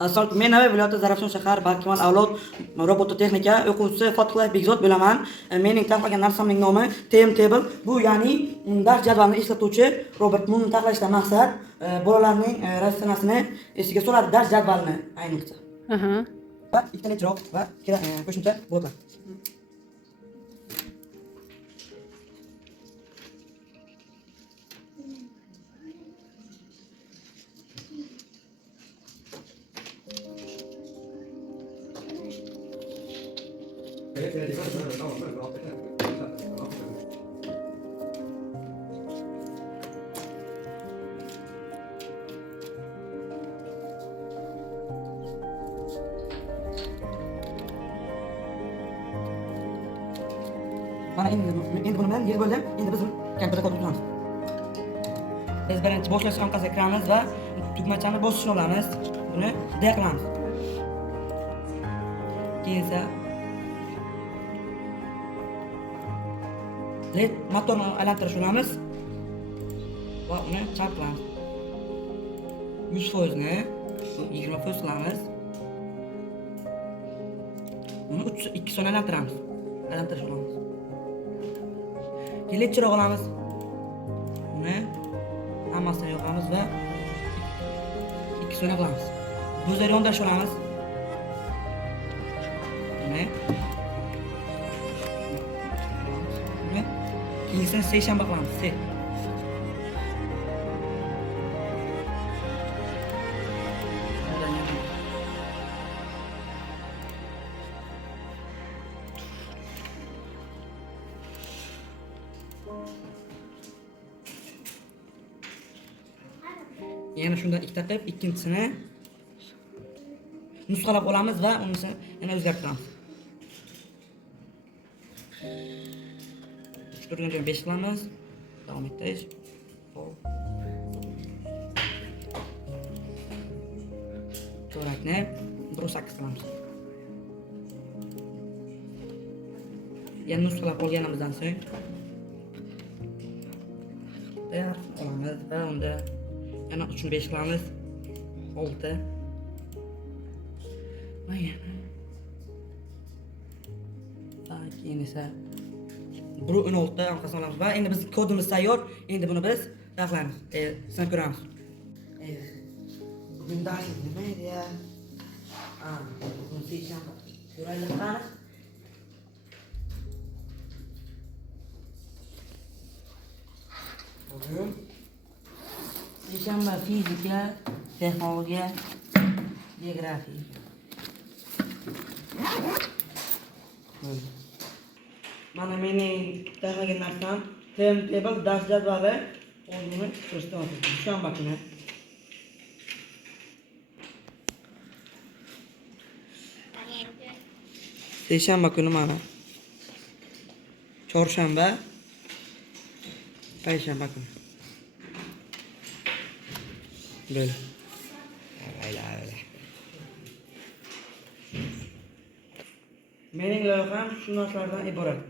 Men Navoiy viloyati Zarafshon shahar Barkamol avlod robototexnika o'quvchisi Fotiqlayev Bekzod bo'laman. Mening taxlagan narsamning nomi Timetable. Bu ya'ni dars jadvalini eslatuvchi robot. Buni taxlashdan maqsad bolalarning ratsionasini esiga soladi, dars jadvalini ayniqsa. Va ikkita chiroq va qo'shimcha bloklar. Mana endi buni bilan yer bo'ldim. Endi biz kompyuterga qo'yib biz birinchi boshlash ramkasiga kiramiz va tugmachani bosishni olamiz. Buni D qilamiz. Keyin esa led motorni aylantirish olamiz va uni chap qilamiz. 100% ni 20% qilamiz. Uni 2 son aylantiramiz. Aylantirish olamiz. Keyin chiroq olamiz. Uni hammasini yoqamiz va 2 son qilamiz. Buzlar yondirish olamiz. Uni keyin seshanba qilamiz. Yana shundan ikkita qilib, ikkinchisini nusxalab olamiz va unisini yana o'zgartiramiz. 4 5 qilamiz. Davom etamiz. Chorakni 1.8 qilamiz. Yana nusxalab olganimizdan so'ng olamiz va unda yana 3.5 qilamiz. 6. Va yana. Keyin esa 1.16 anqasini olamiz va endi biz kodimiz tayyor. Endi buni biz taxlaymiz. Sinab ko'ramiz. Bugun darsimiz nima edi ya? Buni seshanba ko'raylik qani. Bugun seshanba fizika, texnologiya, geografiya. Mana mening taxlagan narsam timetable dars jadvali o'zini ko'rsatib dushanba kuni. Seshanba kuni mana. Chorshanba, payshanba kuni. Böyle. Mening loyiham shu narsalardan iborat.